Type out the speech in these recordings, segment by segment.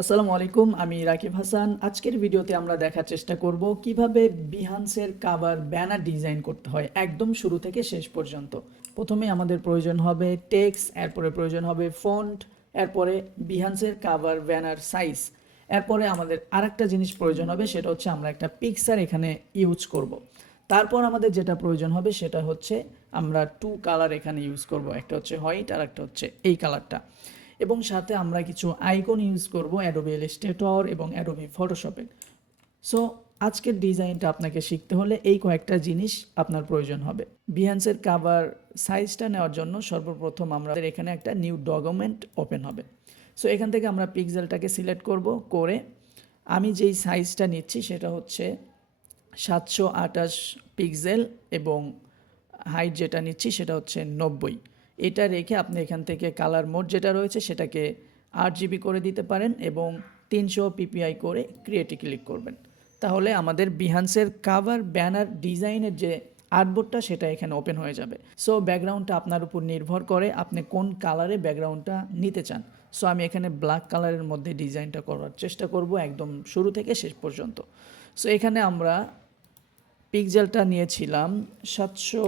আসসালামু আলাইকুম, আমি রাকিব হাসান। আজকের ভিডিওতে আমরা দেখার চেষ্টা করব কীভাবে বিহান্সের কাভার ব্যানার ডিজাইন করতে হয়, একদম শুরু থেকে শেষ পর্যন্ত। প্রথমে আমাদের প্রয়োজন হবে টেক্স এরপরে প্রয়োজন হবে ফন্ট এরপরে বিহান্সের কাভার ব্যানার সাইজ এরপরে আমাদের আরেকটা জিনিস প্রয়োজন হবে, সেটা হচ্ছে আমরা একটা পিকচার এখানে ইউজ করব। তারপর আমাদের যেটা প্রয়োজন হবে, সেটা হচ্ছে আমরা টু কালার এখানে ইউজ করব। একটা হচ্ছে হোয়াইট আর একটা হচ্ছে এই কালারটা এবং সাথে আমরা কিছু আইকন ইউজ করব অ্যাডোবি ইলাস্ট্রেটর এবং অ্যাডোবি ফটোশপের সো আজকের ডিজাইনটা আপনাকে শিখতে হলে এই কয়েকটা জিনিস আপনার প্রয়োজন হবে। বিহান্সের কাভার সাইজটা নেওয়ার জন্য সর্বপ্রথম আমরা এখানে একটা নিউ ডকুমেন্ট ওপেন হবে। সো এখান থেকে আমরা পিক্সেলটাকে সিলেক্ট করব করে আমি যেই সাইজটা নিচ্ছি সেটা হচ্ছে সাতশো আঠাশ পিক্সেল এবং হাইট যেটা নিচ্ছি সেটা হচ্ছে নব্বই। এটা রেখে আপনি এখান থেকে কালার মোড যেটা রয়েছে সেটাকে আট জিবি করে দিতে পারেন এবং তিনশো পিপিআই করে ক্রিয়েটে ক্লিক করবেন। তাহলে আমাদের বিহান্সের কাভার ব্যানার ডিজাইনের যে আর্টবোর্ডটা সেটা এখানে ওপেন হয়ে যাবে। সো ব্যাকগ্রাউন্ডটা আপনার উপর নির্ভর করে আপনি কোন কালারে ব্যাকগ্রাউন্ডটা নিতে চান। সো আমি এখানে ব্ল্যাক কালারের মধ্যে ডিজাইনটা করার চেষ্টা করব একদম শুরু থেকে শেষ পর্যন্ত। সো এখানে আমরা পিকজেলটা নিয়েছিলাম সাতশো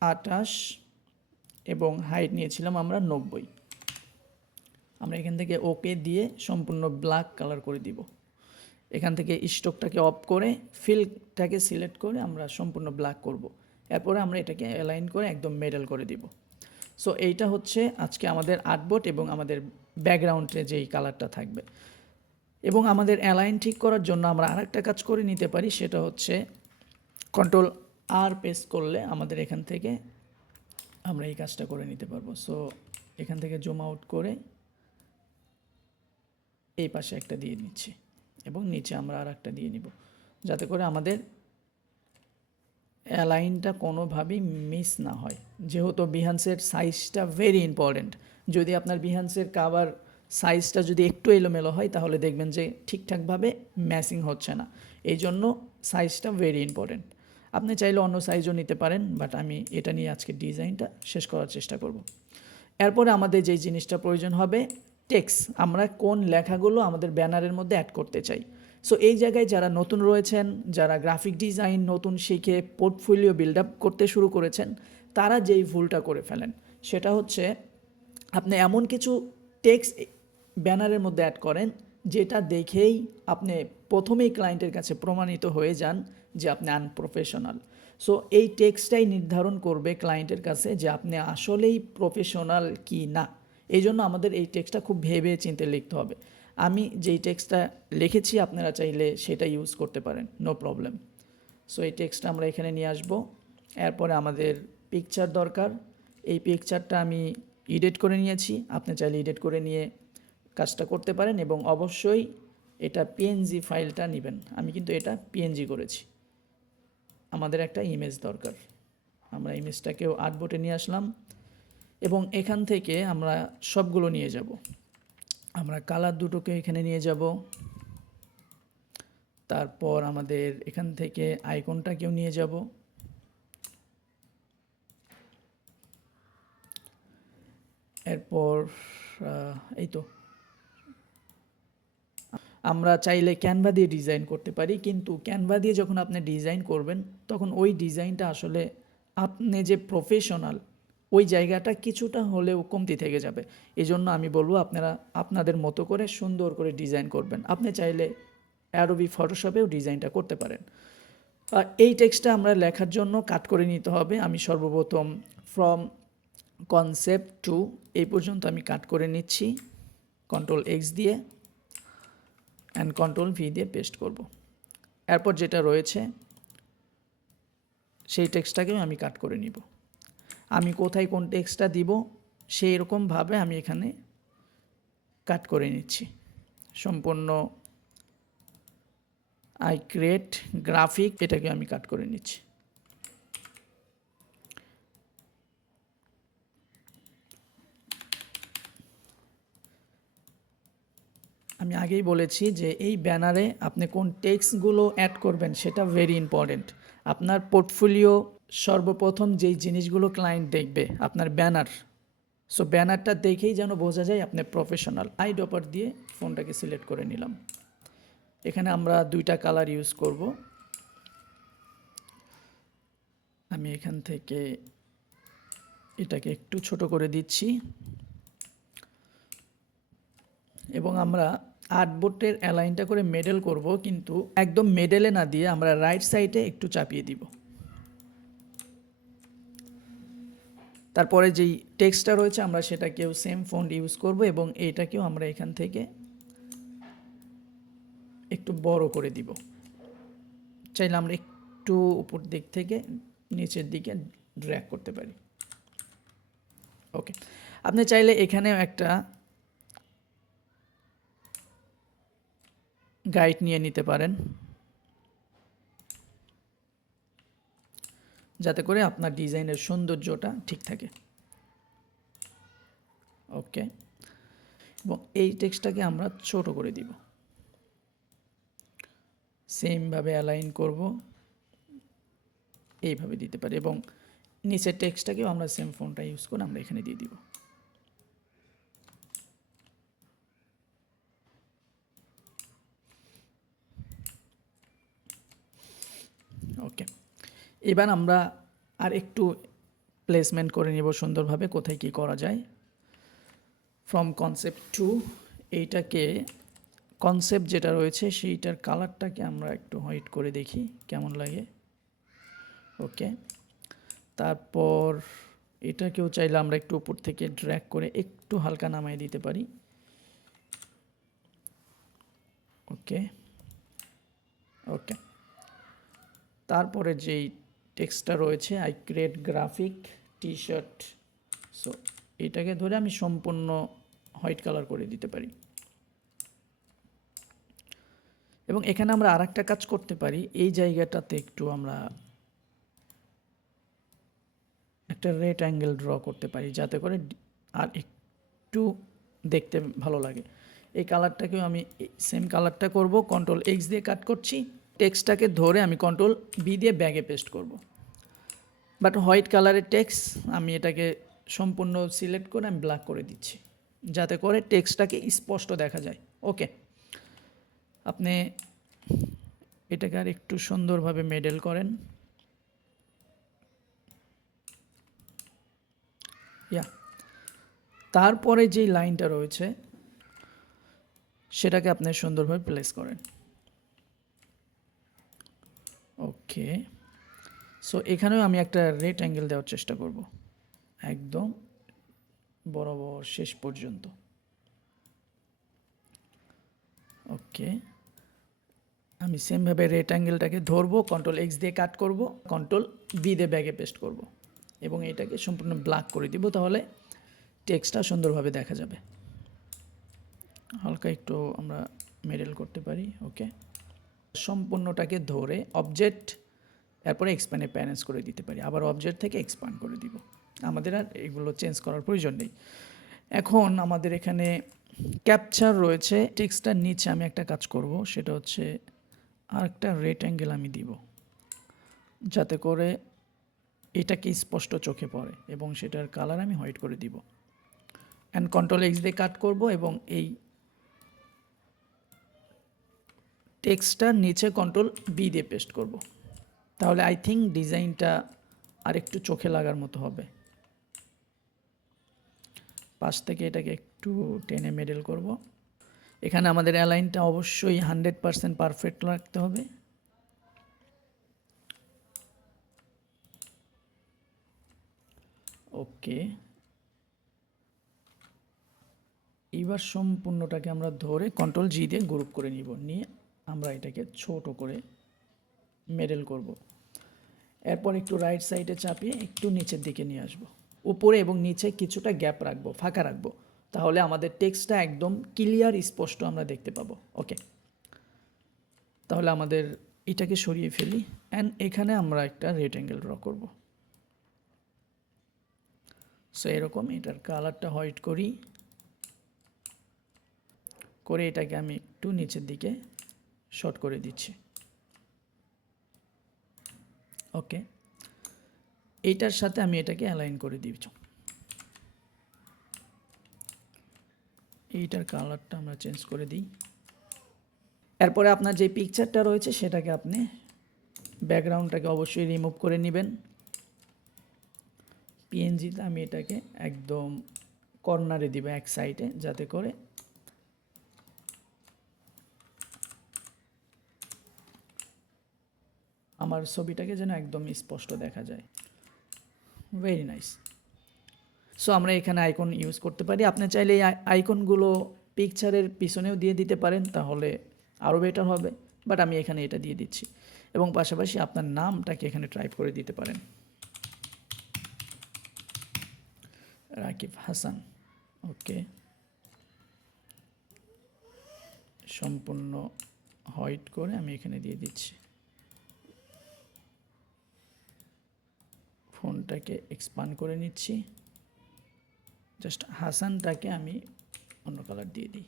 আটাশ এবং হাইট নিয়েছিলাম আমরা নব্বই। আমরা এখান থেকে ওকে দিয়ে সম্পূর্ণ ব্ল্যাক কালার করে দিব। এখান থেকে স্টকটাকে অফ করে ফিল্ডটাকে সিলেক্ট করে আমরা সম্পূর্ণ ব্ল্যাক করব। এরপরে আমরা এটাকে অ্যালাইন করে একদম মেডাল করে দিব। সো এইটা হচ্ছে আজকে আমাদের আর্টবোর্ড এবং আমাদের ব্যাকগ্রাউন্ডে যেই কালারটা থাকবে। এবং আমাদের অ্যালাইন ঠিক করার জন্য আমরা আরেকটা কাজ করে নিতে পারি, সেটা হচ্ছে কন্ট্রোল আর পেস করলে আমাদের এখান থেকে আমরা এই কাজটা করে নিতে পারব। সো এখান থেকে জুম আউট করে এই পাশে একটা দিয়ে নিচ্ছি এবং নিচে আমরা আর একটা দিয়ে নিব। যাতে করে আমাদের অ্যালাইনটা কোনোভাবেই মিস না হয়। যেহেতু বিহান্সের সাইজটা ভেরি ইম্পর্ট্যান্ট যদি আপনার বিহান্সের কাবার সাইজটা যদি একটু এলোমেলো হয়, তাহলে দেখবেন যে ঠিকঠাকভাবে ম্যাচিং হচ্ছে না। এই জন্য সাইজটা ভেরি ইম্পর্ট্যান্ট আপনি চাইলে অন্য সাইজও নিতে পারেন বাট আমি এটা নিয়ে আজকে ডিজাইনটা শেষ করার চেষ্টা করব। এরপরে আমাদের যেই জিনিসটা প্রয়োজন হবে টেক্স আমরা কোন লেখাগুলো আমাদের ব্যানারের মধ্যে অ্যাড করতে চাই। সো এই জায়গায় যারা নতুন রয়েছেন, যারা গ্রাফিক ডিজাইন নতুন শিখে পোর্টফোলিও বিল্ড আপ করতে শুরু করেছেন, তারা যেই ভুলটা করে ফেলেন, সেটা হচ্ছে আপনি এমন কিছু টেক্স ব্যানারের মধ্যে অ্যাড করেন, যেটা দেখেই আপনি প্রথমেই ক্লায়েন্টের কাছে প্রমাণিত হয়ে যান যে আপনি আনপ্রফেশনাল সো এই টেক্সটাই নির্ধারণ করবে ক্লায়েন্টের কাছে যে আপনি আসলেই প্রফেশনাল কি না। এই জন্য আমাদের এই টেক্সটটা খুব ভেবে চিনতে লিখতে হবে। আমি যেই টেক্সটটা লিখেছি, আপনারা চাইলে সেটা ইউজ করতে পারেন নো প্রবলেম সো এই টেক্সটটা আমরা এখানে নিয়ে আসব। এরপরে আমাদের পিকচার দরকার। এই পিকচারটা আমি এডিট করে নিয়েছি। আপনি চাইলে এডিট করে নিয়ে কাজটা করতে পারেন এবং অবশ্যই এটা পিএনজি ফাইলটা নেবেন। আমি কিন্তু এটা পিএনজি করেছি। আমাদের একটা ইমেজ দরকার। আমরা ইমেজটাকেও আট আর্টবোর্ডে নিয়ে আসলাম এবং এখান থেকে আমরা সবগুলো নিয়ে যাব। আমরা কালার দুটোকে এখানে নিয়ে যাব। তারপর আমাদের এখান থেকে আইকনটাকেও নিয়ে যাব। এরপর এই তো। আমরা চাইলে ক্যানভা দিয়ে ডিজাইন করতে পারি, কিন্তু ক্যানভা দিয়ে যখন আপনি ডিজাইন করবেন, তখন ওই ডিজাইনটা আসলে আপনি যে প্রফেশনাল ওই জায়গাটা কিছুটা হলেও কমতি থেকে যাবে। এই জন্য আমি বলব আপনারা আপনাদের মতো করে সুন্দর করে ডিজাইন করবেন। আপনি চাইলে অ্যারোবি ফটোশপেও ডিজাইনটা করতে পারেন। এই টেক্সটটা আমরা লেখার জন্য কাট করে নিতে হবে। আমি সর্বপ্রথম ফ্রম কনসেপ্ট টু এই পর্যন্ত আমি কাট করে নিচ্ছি। কন্ট্রোল এক্স দিয়ে। অ্যান্ড কন্ট্রোল ভি দিয়ে পেস্ট করব। এরপর যেটা রয়েছে, সেই টেক্সটটাকেও আমি কাট করে নিব। আমি কোথায় কোন টেক্সটটা দিব, সেই রকমভাবে আমি এখানে কাট করে নিচ্ছি। সম্পূর্ণ আই ক্রিয়েট গ্রাফিক এটাকে আমি কাট করে নিচ্ছি। আমি আগেই বলেছি যে এই ব্যানারে আপনি কোন টেক্সটগুলো অ্যাড করবেন সেটা ভেরি ইম্পর্টেন্ট আপনার পোর্টফোলিও সর্বপ্রথম যেই জিনিসগুলো ক্লায়েন্ট দেখবে, আপনার ব্যানার সো ব্যানারটা দেখেই যেন বোঝা যায় আপনি প্রফেশনাল আই ডপার দিয়ে ফোনটাকে সিলেক্ট করে নিলাম। এখানে আমরা দুইটা কালার ইউজ করব। আমি এখান থেকে এটাকে একটু ছোট করে দিচ্ছি। এবং আমরা আর্টবোর্ডের অ্যালাইনটা করে মেডেল করব, কিন্তু একদম মেডেলে না দিয়ে আমরা রাইট সাইডে একটু চাপিয়ে দিব। তারপরে যেই টেক্সটটা রয়েছে, আমরা সেটাকেও সেম ফন্ট ইউজ করব এবং এইটাকেও আমরা এখান থেকে একটু বড় করে দিব। চাইলে আমরা একটু উপর দিক থেকে নিচের দিকে ড্র্যাগ করতে পারি। ওকে আপনি চাইলে এখানেও একটা গাইড নিয়ে নিতে পারেন। যাতে করে আপনার ডিজাইনের সৌন্দর্যটা ঠিক থাকে। ওকে। এবং এই টেক্সটটাকে আমরা ছোট করে দিব। সেমভাবে অ্যালাইন করব। এইভাবে দিতে পারি এবং নিচের টেক্সটটাকেও আমরা সেম ফোনটা ইউজ করে আমরা এখানে দিয়ে দিব ওকে এবার আমরা আর একটু প্লেসমেন্ট করে নিব সুন্দরভাবে কোথায় কি করা যায়। ফ্রম কনসেপ্ট টু এইটাকে কনসেপ্ট যেটা রয়েছে, সেইটার কালারটাকে আমরা একটু হোয়াইট করে দেখি, কেমন লাগে। ওকে তারপর এটাকেও চাইলে আমরা একটু উপর থেকে ড্র্যাক করে একটু হালকা নামাই দিতে পারি। ওকে ওকে তারপরে যেই টেক্সটটা রয়েছে I create graphic T shirt so এটাকে ধরে আমি সম্পূর্ণ হোয়াইট কালার করে দিতে পারি। এবং এখানে আমরা আর একটা কাজ করতে পারি, এই জায়গাটাতে একটু আমরা একটা রেড অ্যাঙ্গেল ড্র করতে পারি, যাতে করে আর একটু দেখতে ভালো লাগে। এই কালারটাকেও আমি সেম কালারটা করব কন্ট্রোল এক্স দিয়ে কাট করছি টেক্সটটাকে ধরে আমি কন্ট্রোল বি দিয়ে ব্যাগে পেস্ট করব। বাট হোয়াইট কালারের টেক্সট আমি এটাকে সম্পূর্ণ সিলেক্ট করে আমি ব্ল্যাক করে দিচ্ছি। যাতে করে টেক্সটটাকে স্পষ্ট দেখা যায়। ওকে আপনি এটাকে আর একটু সুন্দরভাবে মেডেল করেন। ইয়া তারপরে যেই লাইনটা রয়েছে, সেটাকে আপনি সুন্দরভাবে প্লেস করেন। ওকে সো এখানেও আমি একটা রেট অ্যাঙ্গেল দেওয়ার চেষ্টা করব। একদম বরাবর শেষ পর্যন্ত। ওকে। আমি সেমভাবে রেট অ্যাঙ্গেলটাকে ধরবো কন্ট্রোল এক্স দিয়ে কাট করব কন্ট্রোল বি দিয়ে ব্যাগে পেস্ট করব এবং এটাকে সম্পূর্ণ ব্ল্যাক করে দিব, তাহলে টেক্সটটা সুন্দরভাবে দেখা যাবে। হালকা একটু আমরা মেডেল করতে পারি, ওকে। সম্পূর্ণটাকে ধরে অবজেক্ট এরপরে এক্সপ্যান্ডে প্যানেন্স করে দিতে পারি। আবার অবজেক্ট থেকে এক্সপ্যান্ড করে দিব। আমাদের আর এগুলো চেঞ্জ করার প্রয়োজন নেই। এখন আমাদের এখানে ক্যাপচার রয়েছে। টেক্সটার নিচে আমি একটা কাজ করব। সেটা হচ্ছে আর একটা রেট অ্যাঙ্গেল আমি দিব। যাতে করে এটাকে স্পষ্ট চোখে পড়ে এবং সেটার কালার আমি হোয়াইট করে দিব। অ্যান্ড কন্ট্রোল এক্স দিয়ে কাট করব এবং এই টেক্সটার নিচে কন্ট্রোল বি দিয়ে পেস্ট করব। তাহলে আই থিঙ্ক ডিজাইনটা আর একটু চোখে লাগার মতো হবে। পাশ থেকে এটাকে একটু টেনে মেডেল করব। এখানে আমাদের অ্যালাইনটা অবশ্যই হান্ড্রেড পারসেন্ট পারফেক্ট রাখতে হবে। ওকে। এইবার সম্পূর্ণটাকে আমরা ধরে কন্ট্রোল জি দিয়ে গ্রুপ করে নিব। নিয়ে আমরা এটাকে ছোট করে মেডেল করব। এরপর একটু রাইট সাইডে চাপিয়ে একটু নিচের দিকে নিয়ে আসব। উপরে এবং নিচে কিছুটা গ্যাপ রাখব, ফাঁকা রাখব। তাহলে আমাদের টেক্সটটা একদম ক্লিয়ার স্পষ্ট আমরা দেখতে পাবো। ওকে তাহলে আমাদের এটাকে সরিয়ে ফেলি অ্যান্ড এখানে আমরা একটা রেড অ্যাঙ্গেল ড্র করব। সো এরকম এটার কালারটা হোয়াইট করি। করে এটাকে আমি একটু নিচের দিকে শর্ট করে দিচ্ছি। ওকে। এইটার সাথে আমি এটাকে অ্যালাইন করে দিচ্ছি। এইটার কালারটা আমরা চেঞ্জ করে দিই। এরপরে আপনার যে পিকচারটা রয়েছে, সেটাকে আপনি ব্যাকগ্রাউন্ডটাকে অবশ্যই রিমুভ করে নেবেন। পিএনজিতে আমি এটাকে একদম কর্নারে দিব, এক সাইডে যাতে করে আমার ছবিটাকে যেন একদম স্পষ্ট দেখা যায়। ভেরি নাইস সো আমরা এখানে আইকন ইউজ করতে পারি। আপনি চাইলে এই আইকনগুলো পিকচারের পিছনেও দিয়ে দিতে পারেন, তাহলে আরও বেটার হবে। বাট আমি এখানে এটা দিয়ে দিচ্ছি। এবং পাশাপাশি আপনার নামটাকে এখানে টাইপ করে দিতে পারেন। রাকিব হাসান। ওকে সম্পূর্ণ হোয়াইট করে আমি এখানে দিয়ে দিচ্ছি। ফোনটাকে এক্সপান্ড করে নিচ্ছি। জাস্ট হাসানটাকে আমি অন্য কালার দিয়ে দিই।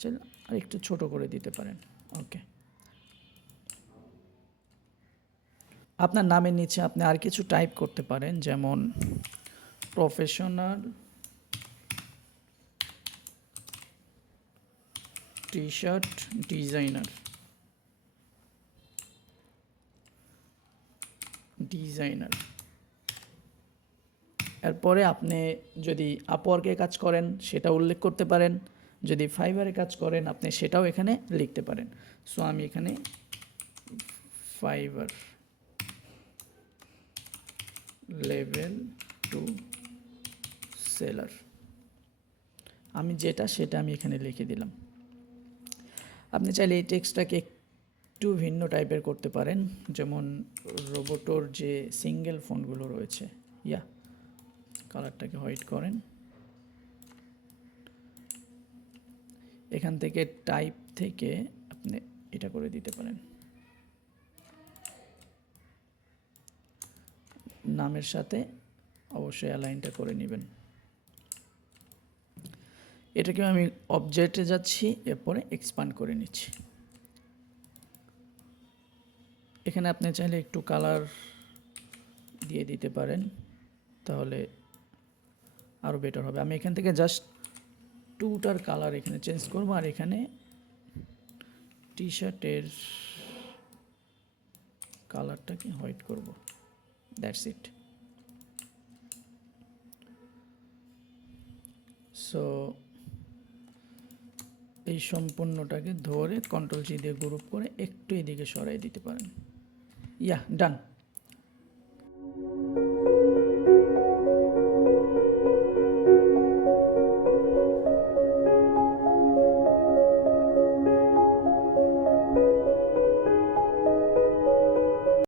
চল আর একটু ছোট করে দিতে পারেন। ওকে আপনার নামের নিচে আপনি আর কিছু টাইপ করতে পারেন, যেমন professional T shirt designer designer. এরপরে আপনি যদি আপওয়ার্কে কাজ করেন সেটা উল্লেখ করতে পারেন। যদি ফাইবারে কাজ করেন, আপনি সেটাও এখানে লিখতে পারেন। সো আমি এখানে ফাইবার লেভেল টু সেলার আমি যেটা, সেটা আমি এখানে লিখে দিলাম। আপনি চাইলে এই টেক্সটটাকে একটু ভিন্ন টাইপের করতে পারেন। যেমন রোবোটোর যে সিঙ্গেল ফোনগুলো রয়েছে ইয়া কালারটাকে হোয়াইট করেন। এখান থেকে টাইপ থেকে আপনি এটা করে দিতে পারেন। নামের সাথে অবশ্যই অ্যালাইনটা করে নেবেন। এটাকে আমি অবজেক্টে যাচ্ছি, এরপরে এক্সপান্ড করে নিচ্ছি। এখানে আপনি চাইলে একটু কালার দিয়ে দিতে পারেন, তাহলে আরও বেটার হবে। আমি এখান থেকে জাস্ট টুটার কালার এখানে চেঞ্জ করব, আর এখানে টি শার্টের কালারটাকে হোয়াইট করব। দ্যাটস ইট সো এই সম্পূর্ণটাকে ধরে কন্ট্রোল জি দিয়ে গ্রুপ করে একটু এদিকে সরাই দিতে পারেন। ইয়া ডান